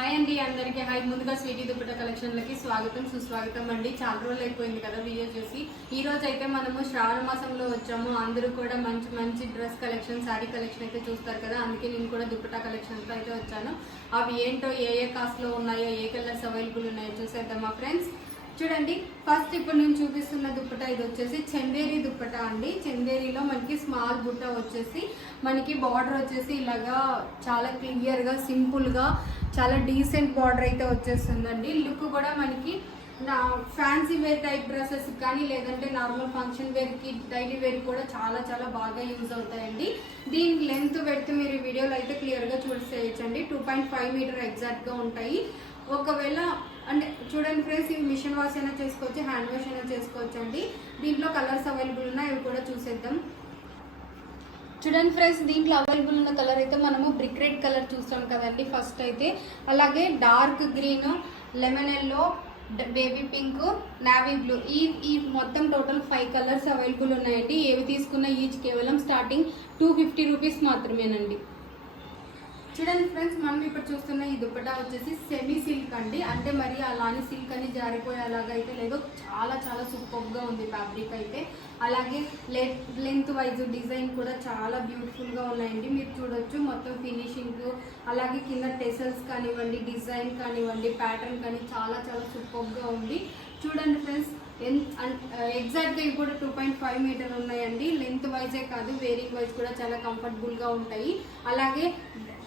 Hi అండి అందరికీ hi. ముందుగా స్వీటీ దుప్పట కలెక్షన్లకి స్వాగతం సుస్వాగతం అండి. చాలా రోజులు అయిపోయింది కదా వీడియో చూసి. ఈ రోజు అయితే మనము శ్రావణ మాసంలో వచ్చాము. అందరూ కూడా మంచి మంచి డ్రెస్ కలెక్షన్, శారీ కలెక్షన్ అయితే చూస్తారు కదా. అందుకే నేను కూడా దుప్పట కలెక్షన్తో అయితే వచ్చాను. అవి ఏంటో, ఏ కాస్ట్లో ఉన్నాయో, ఏ కలర్స్ అవైలబుల్ ఉన్నాయో చూసేద్దాం మా ఫ్రెండ్స్. చూడండి, ఫస్ట్ ఇప్పుడు నేను చూపిస్తున్న దుప్పట ఇది వచ్చేసి చందేరి దుప్పట అండి. చందేరిలో మనకి స్మాల్ బుట్ట వచ్చేసి మనకి బార్డర్ వచ్చేసి ఇలాగా చాలా క్లియర్గా సింపుల్గా చాలా డీసెంట్ బార్డర్ అయితే వచ్చేస్తుందండి. లుక్ కూడా మనకి ఫ్యాన్సీ వేర్ టైప్ డ్రెస్సెస్ కానీ లేదంటే నార్మల్ ఫంక్షన్ వేర్కి, డైలీ వేర్ కూడా చాలా చాలా బాగా యూజ్ అవుతాయండి. దీని లెంత్ పెడితే మీరు వీడియోలో అయితే క్లియర్గా చూసేయచ్చండి. 2.5 మీటర్ ఎగ్జాక్ట్గా ఉంటాయి. ఒకవేళ అంటే చూడండి ఫ్రెండ్స్, ఇవి మిషన్ వాష్ అయినా చేసుకోవచ్చు, హ్యాండ్ వాష్ అయినా చేసుకోవచ్చు అండి. దీంట్లో కలర్స్ అవైలబుల్ ఉన్నాయి, అవి కూడా చూసేద్దాం. చూడండి ఫ్రెండ్స్, దీంట్లో అవైలబుల్ ఉన్న కలర్ అయితే మనము బ్రిక్ రెడ్ కలర్ చూస్తాం కదండి ఫస్ట్ అయితే. అలాగే dark green, lemon yellow, baby pink, navy blue, ఈ మొత్తం టోటల్ 5 కలర్స్ అవైలబుల్ ఉన్నాయండి. ఏవి తీసుకున్న ఈచ్ కేవలం స్టార్టింగ్ 250 రూపీస్ మాత్రమేనండి. చూడండి ఫ్రెండ్స్, మనం ఇప్పుడు చూస్తున్న ఈ దుప్పటా వచ్చేసి సెమీ సిల్క్ అండి. అంటే మరి అలానే సిల్క్ అని జారిపోయే అలాగా అయితే లేదు, చాలా చాలా సూపర్గా ఉంది ఫ్యాబ్రిక్ అయితే. అలాగే లెంత్ వైజ్ డిజైన్ కూడా చాలా బ్యూటిఫుల్గా ఉన్నాయండి. మీరు చూడొచ్చు మొత్తం ఫినిషింగ్, అలాగే కింద టెసల్స్ కానివ్వండి, డిజైన్ కానివ్వండి, ప్యాటర్న్ కానీ చాలా చాలా సూపర్గా ఉంది. చూడండి ఫ్రెండ్స్, ఎగ్జాక్ట్గా ఇవి కూడా 2.5 మీటర్ ఉన్నాయండి. లెంత్ వైజే కాదు, వేరింగ్ వైజ్ కూడా చాలా కంఫర్టబుల్గా ఉంటాయి. అలాగే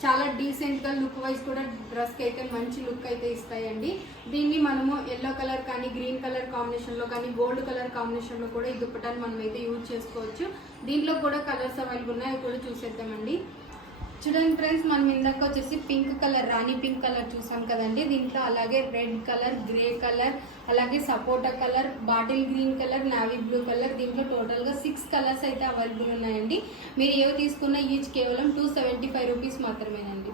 చాలా డీసెంట్గా లుక్ వైజ్ కూడా డ్రెస్కి అయితే మంచి లుక్ అయితే ఇస్తాయండి. దీన్ని మనము ఎల్లో కలర్ కానీ, గ్రీన్ కలర్ కాంబినేషన్లో కానీ, గోల్డ్ కలర్ కాంబినేషన్లో కూడా ఈ దుప్పటాన్ని మనం అయితే యూజ్ చేసుకోవచ్చు. దీంట్లో కూడా కలర్స్ అవైలబుల్ ఉన్నాయి, అవి కూడా చూసేద్దామండి. చూడండి ఫ్రెండ్స్, మనం ఇందాక వచ్చేసి పింక్ కలర్, రాణి పింక్ కలర్ చూసాం కదండి. దీంట్లో అలాగే రెడ్ కలర్, గ్రే కలర్, అలాగే సపోటా colour, bottle green colour, navy blue colour, దీంట్లో టోటల్గా 6 కలర్స్ అయితే అవైలబుల్ ఉన్నాయండి. మీరు ఏవి తీసుకున్న ఈచ్ కేవలం 275 రూపీస్ మాత్రమేనండి.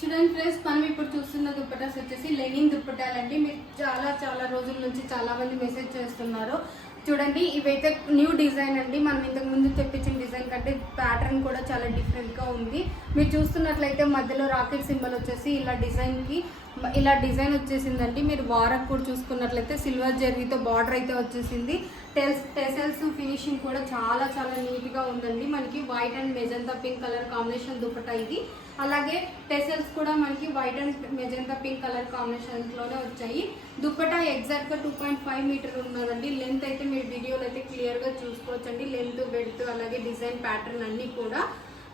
చూడండి ఫ్రెండ్స్, మనం ఇప్పుడు చూస్తున్న దుప్పటాస్ వచ్చేసి లెనిన్ దుప్పటాలండి. మీరు చాలా చాలా రోజుల నుంచి చాలా మంది మెసేజ్ చేస్తున్నారు. చూడండి, ఇవైతే న్యూ డిజైన్ అండి. మనం ఇంతకు ముందు తెప్పించిన డిజైన్ కంటే ప్యాటర్న్ కూడా చాలా డిఫరెంట్గా ఉంది. మీరు చూస్తున్నట్లయితే మధ్యలో రాకెట్ సింబల్ వచ్చేసి ఇలా డిజైన్ వచ్చేసిందండి. మీరు వారకు కూడా చూసుకున్నట్లయితే సిల్వర్ జెర్రీతో బార్డర్ అయితే వచ్చేసింది. టెసల్స్ ఫినిషింగ్ కూడా చాలా చాలా నీట్గా ఉందండి. మనకి white and magenta pink colour combination dupatta ఇది. అలాగే టెసల్స్ కూడా మనకి white and magenta pink colour కాంబినేషన్లోనే వచ్చాయి. దుపట్టా ఎగ్జాక్ట్గా 2.5 మీటర్ ఉన్నదండి. లెంత్ అయితే మీరు వీడియోలో అయితే క్లియర్గా చూసుకోవచ్చండి. లెంత్, బెడ్త్, అలాగే డిజైన్ ప్యాటర్న్ అన్నీ కూడా.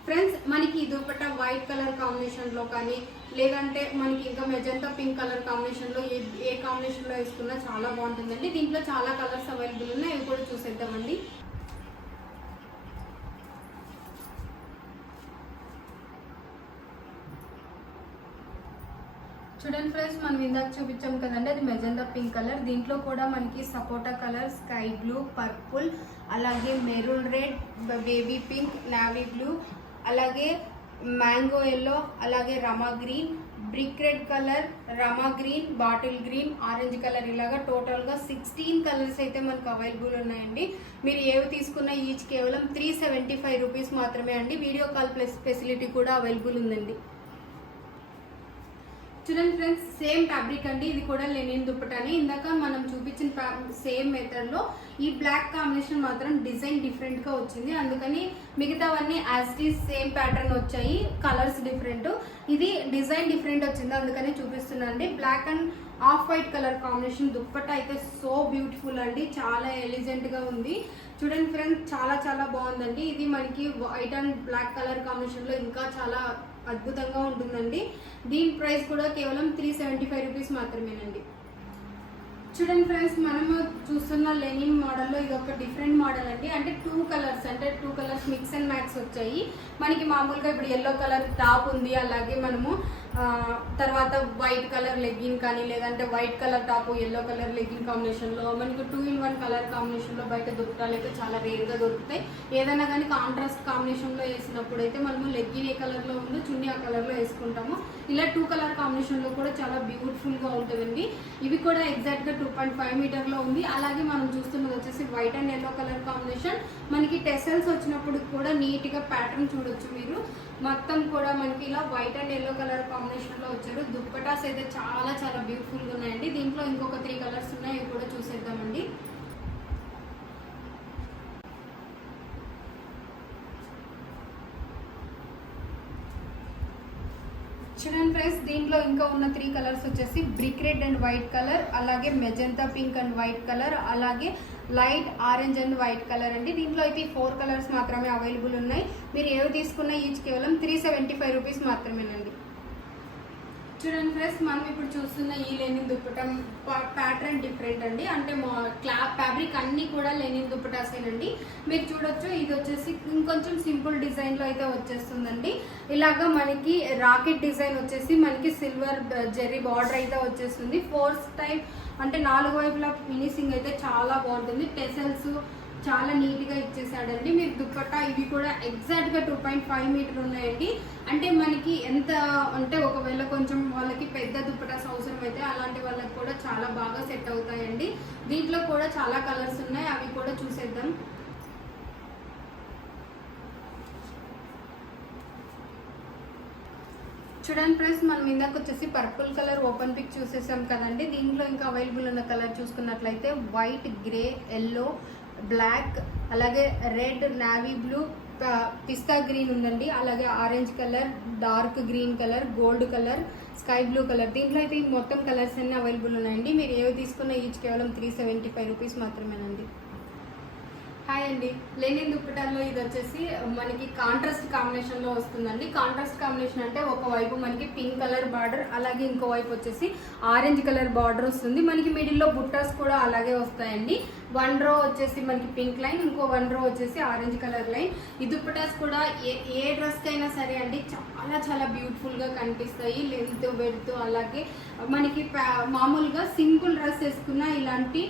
ఫ్రెండ్స్, మనకి ఈ దుపట్టా వైట్ కలర్ కాంబినేషన్లో కానీ లేదంటే మనకి ఇంకా మెజంతా పింక్ కలర్ కాంబినేషన్లో ఏ కాంబినేషన్లో వేసుకున్నా చాలా బాగుంటుందండి. దీంట్లో చాలా కలర్స్ అవైలబుల్ ఉన్నాయి, అవి కూడా చూసేద్దామండి. చూడండి ఫ్రెండ్స్, మనం ఇందాక చూపించాం కదండి, అది మెజంతా పింక్ కలర్. దీంట్లో కూడా మనకి సపోటా కలర్, స్కై బ్లూ, పర్పుల్, అలాగే maroon red, baby pink, navy blue, అలాగే మ్యాంగో ఎల్లో, అలాగే రమా గ్రీన్, బ్రిక్ రెడ్ కలర్, రమా green, bottle green, orange colour, ఇలాగా టోటల్గా 16 కలర్స్ అయితే మనకు అవైలబుల్ ఉన్నాయండి. మీరు ఏవి తీసుకున్నా ఈచ్ కేవలం 375 రూపీస్ మాత్రమే అండి. వీడియో కాల్ ప్లస్ ఫెసిలిటీ కూడా అవైలబుల్ ఉందండి. చూడండి ఫ్రెండ్స్, సేమ్ ఫ్యాబ్రిక్ అండి. ఇది కూడా లెనిన్ దుప్పటాని. ఇందాక మనం చూపించిన సేమ్ మెథడ్లో ఈ బ్లాక్ కాంబినేషన్ మాత్రం డిజైన్ డిఫరెంట్గా వచ్చింది. అందుకని మిగతావన్నీ as it is same pattern వచ్చాయి, కలర్స్ డిఫరెంట్, ఇది డిజైన్ డిఫరెంట్ వచ్చింది, అందుకని చూపిస్తున్నాను అండి. Black and of white colour combination దుప్పట అయితే సో బ్యూటిఫుల్ అండి, చాలా ఎలిజెంట్గా ఉంది. చూడండి ఫ్రెండ్స్, చాలా చాలా బాగుందండి. ఇది మనకి వైట్ అండ్ బ్లాక్ కలర్ కాంబినేషన్లో ఇంకా చాలా అద్భుతంగా ఉంటుందండి. దీని ప్రైస్ కూడా కేవలం 375 రూపీస్ మాత్రమేనండి. చూడండి ఫ్రెండ్స్, మనము చూస్తున్న లెనిన్ మోడల్లో ఇది ఒక డిఫరెంట్ మోడల్ అండి. అంటే 2 కలర్స్ మిక్స్ అండ్ మ్యాక్స్ వచ్చాయి. మనకి మామూలుగా ఇప్పుడు ఎల్లో కలర్ టాప్ ఉంది, అలాగే మనము తర్వాత వైట్ కలర్ లెగ్గిన్ కానీ లేదంటే white colour top, yellow colour legging కాంబినేషన్లో మనకి 2-in-1 కలర్ కాంబినేషన్లో బయట దొరుకుతాలు అయితే చాలా రేర్గా దొరుకుతాయి. ఏదైనా కానీ కాంట్రాస్ట్ కాంబినేషన్లో వేసినప్పుడు అయితే మనము లెగ్గిన్ ఏ కలర్లో ఉందో చున్నీ ఆ కలర్లో వేసుకుంటాము. ఇలా 2 కలర్ కాంబినేషన్లో కూడా చాలా బ్యూటిఫుల్గా ఉంటుందండి. ఇవి కూడా ఎగ్జాక్ట్గా 2.5 మీటర్లో ఉంది. అలాగే మనం చూస్తున్నది వచ్చేసి white and yellow colour combination. మనకి టెసల్స్ వచ్చినప్పుడు కూడా నీట్గా ప్యాటర్న్ చూడండి చూడొచ్చు మీరు. మొత్తం కూడా మనకి ఇలా white and yellow colour combination లో వచ్చారు. దుప్పటాస్ అయితే చాలా చాలా బ్యూటిఫుల్ గా ఉన్నాయండి. దీంట్లో ఇంకొక 3 కలర్స్ ఉన్నాయి, ఇవి కూడా చూసేద్దామండి. చూడండి ఫ్రెండ్స్, దీంట్లో ఇంకా ఉన్న 3 కలర్స్ వచ్చేసి brick red and white colour, అలాగే magenta pink and white colour, అలాగే light orange and white colour అండి. దీంట్లో అయితే 4 కలర్స్ మాత్రమే అవైలబుల్ ఉన్నాయి. మీరు ఏవి తీసుకున్నా ఈచ్ కేవలం 375 రూపీస్ మాత్రమేనండి. చూడండి ఫ్రెండ్స్, మనం ఇప్పుడు చూస్తున్న ఈ లెనిన్ దుప్పటం ప్యాటర్న్ డిఫరెంట్ అండి. అంటే ఫ్యాబ్రిక్ అన్ని కూడా లెనిన్ దుప్పటాసేనండి. మీరు చూడొచ్చు, ఇది వచ్చేసి ఇంకొంచెం సింపుల్ డిజైన్ లో అయితే వచ్చేస్తుందండి. ఇలాగా మనకి రాకెట్ డిజైన్ వచ్చేసి మనకి సిల్వర్ జెర్రీ బార్డర్ అయితే వచ్చేస్తుంది. 4 టైప్ అంటే 4 వైపులా ఫినిషింగ్ అయితే చాలా బాగుంటుంది. టెసల్స్ చాలా నీట్ గా ఇచ్చేసాడండి. మీరు దుప్పట్టా ఇవి కూడా ఎగ్జాక్ట్ గా 2.5 మీటర్ ఉన్నాయండి. అంటే మనకి ఎంత అంటే ఒకవేళ కొంచెం వాళ్ళకి పెద్ద దుప్పటాస్ అవసరం అయితే అలాంటి వాళ్ళకి కూడా చాలా బాగా సెట్ అవుతాయండి. దీంట్లో కూడా చాలా కలర్స్ ఉన్నాయి, అవి కూడా చూసేద్దాం. చూడండి ఫ్రెండ్స్, మనం ఇందాక వచ్చేసి పర్పుల్ కలర్ ఓపెన్ పిక్ చూసేసాం కదండి. దీంట్లో ఇంకా అవైలబుల్ ఉన్న కలర్ చూసుకున్నట్లయితే వైట్, గ్రే, ఎల్లో, బ్లాక్, అలాగే రెడ్, నావీ బ్లూ, పిస్తా గ్రీన్ ఉందండి. అలాగే orange colour, dark green colour, gold colour, sky blue colour. దీంట్లో అయితే మొత్తం కలర్స్ అన్ని అవైలబుల్ ఉన్నాయండి. మీరు ఏవి తీసుకున్నా ఈచ్ కేవలం 375 రూపీస్ మాత్రమేనండి. హాయ్ అండి, లెనిన్ దుప్పటాల్లో ఇది వచ్చేసి మనకి కాంట్రాస్ట్ కాంబినేషన్ లో వస్తుందండి. కాంట్రాస్ట్ కాంబినేషన్ అంటే ఒకవైపు మనకి పింక్ కలర్ బార్డర్, అలాగే ఇంకో వైపు వచ్చేసి ఆరెంజ్ కలర్ బార్డర్ వస్తుంది. మనకి మిడిల్ లో బుట్టాస్ కూడా అలాగే వస్తాయండి. 1 రో వచ్చేసి మనకి పింక్ లైన్, ఇంకో 1 రో వచ్చేసి ఆరెంజ్ కలర్ లైన్. ఈ దుప్పటాస్ కూడా ఏ డ్రెస్ కైనా సరే అండి చాలా చాలా బ్యూటిఫుల్ గా కనిపిస్తాయి. లెంత్, వెడ్త్, అలాగే మనకి మామూలుగా సింపుల్ డ్రెస్ వేసుకున్న ఇలాంటి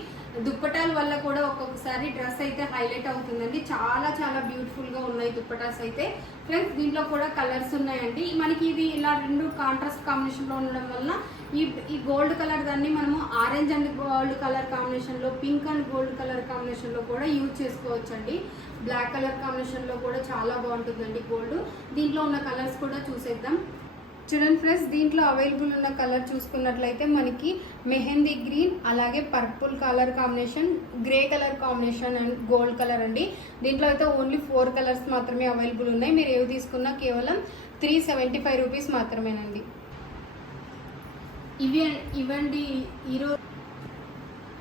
దుప్పటాల వల్ల కూడా ఒక్కొక్కసారి డ్రెస్ అయితే హైలైట్ అవుతుందండి. చాలా చాలా బ్యూటిఫుల్ గా ఉన్నాయి దుప్పటాస్ అయితే. ఫ్రెండ్స్, దీంట్లో కూడా కలర్స్ ఉన్నాయండి. మనకి ఇది ఇలా 2 కాంట్రాస్ట్ కాంబినేషన్ లో ఉండడం వల్ల ఈ గోల్డ్ కలర్ దాన్ని మనము orange and gold colour combination లో, pink and gold colour combination లో కూడా యూజ్ చేసుకోవచ్చండి. బ్లాక్ కలర్ కాంబినేషన్ లో కూడా చాలా బాగుంటుందండి గోల్డ్. దీంట్లో ఉన్న కలర్స్ కూడా చూసేద్దాం. చూడండి ఫ్రెండ్స్, దీంట్లో అవైలబుల్ ఉన్న కలర్ చూసుకున్నట్లయితే మనకి మెహందీ గ్రీన్, అలాగే purple colour combination, grey colour combination and gold colour అండి. దీంట్లో అయితే ఓన్లీ 4 కలర్స్ మాత్రమే అవైలబుల్ ఉన్నాయి. మీరు ఏవి తీసుకున్నా కేవలం 375 రూపీస్ మాత్రమేనండి.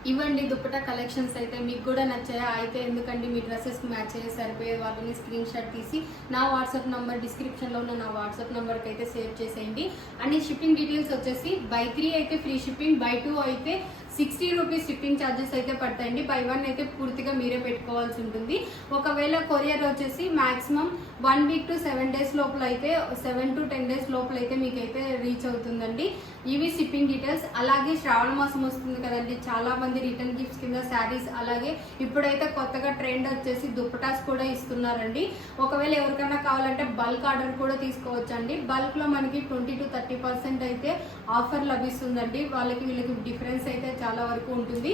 ఇవ్వండి దుప్పటా కలెక్షన్స్ అయితే మీకు కూడా నచ్చాయా? అయితే ఎందుకండి మీ డ్రెస్సెస్కి మ్యాచ్ అయ్యే సరిపోయే వాళ్ళని స్క్రీన్ షాట్ తీసి నా వాట్సాప్ నంబర్ డిస్క్రిప్షన్లో ఉన్న నా వాట్సాప్ నెంబర్కి అయితే సేవ్ చేసేయండి. అండ్ షిప్పింగ్ డీటెయిల్స్ వచ్చేసి బై 3 అయితే ఫ్రీ షిప్పింగ్, బై 2 అయితే 60 రూపీస్ షిప్పింగ్ ఛార్జెస్ అయితే పడతాయండి. బై 1 అయితే పూర్తిగా మీరే పెట్టుకోవాల్సి ఉంటుంది. ఒకవేళ కొరియర్ వచ్చేసి మాక్సిమం 1 వీక్ టు 7 డేస్ లోపల అయితే 7 to 10 డేస్ లోపల అయితే మీకైతే రీచ్ అవుతుందండి. ఇవి షిప్పింగ్ డీటెయిల్స్. అలాగే శ్రావణ మాసం వస్తుంది కదండి, చాలా మంది రిటర్న్ గిఫ్ట్స్ కింద శారీస్, అలాగే ఇప్పుడైతే కొత్తగా ట్రెండ్ వచ్చేసి దుప్పటాస్ కూడా ఇస్తున్నారండి. ఒకవేళ ఎవరికైనా కావాలంటే బల్క్ ఆర్డర్ కూడా తీసుకోవచ్చండి. బల్క్ లో మనకి 20 to 30% అయితే ఆఫర్ లభిస్తుందండి. వీళ్ళకి డిఫరెన్స్ అయితే చాలా వరకు ఉంటుంది.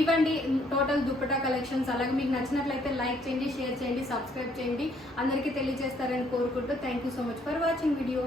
ఇవ్వండి టోటల్ దుప్పటా కలెక్షన్స్. అలాగే మీకు నచ్చినట్లయితే లైక్ చేయండి, షేర్ చేయండి, సబ్స్క్రైబ్ చేయండి. అందరికీ తెలియజేస్తారని కోరుకుంటూ thank you so much for watching video.